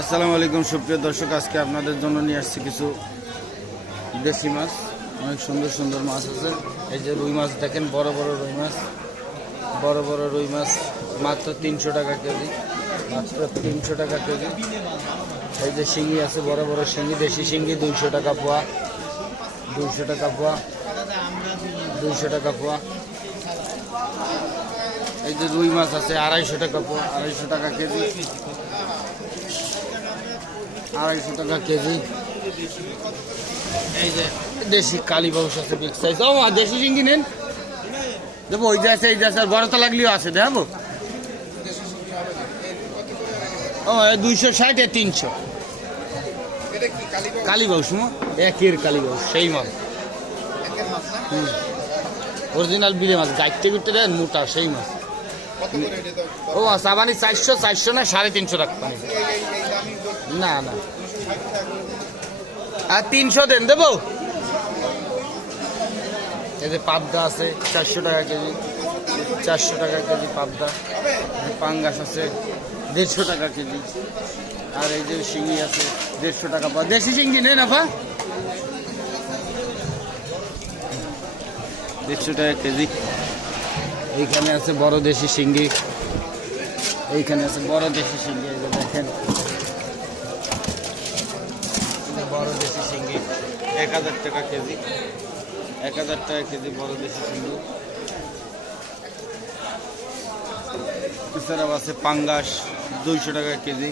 আসসালামু আলাইকুম সুপ্রিয় দর্শক, আজকে আপনাদের জন্য নিয়ে আসছি কিছু দেশি মাছ। অনেক সুন্দর সুন্দর মাছ আছে। এই যে রুই মাছ দেখেন, বড় বড় রুই মাছ, বড় বড় রুই মাছ মাত্র 300 টাকা কেজি, মাত্র 300 টাকা কেজি। এই যে শিঙি আছে, বড় বড় শিঙি, দেশি শিঙি 200 টাকা পোয়া, 200 টাকা পোয়া, 200 টাকা পোয়া। এই যে রুই মাছ আছে 250 টাকা পোয়া, 250 টাকা কেজি, 250 টাকা কেজি। এই যে দেশি কালীবাউস আছে বিগ সাইজ। ও দেশি শিঙ্গি নেন, দেবো। ওই যে আছে, এই যে আছে, আর বড়টা লাগলেও আছে, দেখাবো। ও 260 আর 300 কালীবাউস, একের কালীবাউস, সেই মাছ। অরিজিনাল বিলে মাছ, গাইতে করতে দেন মোটা সেই মাছ। ও সাবানি 400 না 350 টাকা পানি। না না, আর 300 দেন, দেবো। এই যে পাবদা আছে 400 টাকা কেজি, 400 টাকা কেজি পাবদা। পাঙ্গাস আছে 150 টাকা কেজি। আর এই যে শিঙি আছে 150 টাকা পা। দেশি শিঙি নেন আপা, 150 টাকা কেজি। এইখানে আছে বড় দেশি শিঙ্গি, এইখানে আছে বড় দেশি শিঙ্গি। এই যে দেখেন, বড় দেশি শিঙ্গি 1000 টাকা কেজি, 1000 টাকা কেজি বড় দেশি শিঙ্গি। এছাড়াও আছে পাঙ্গাস 200 টাকা কেজি।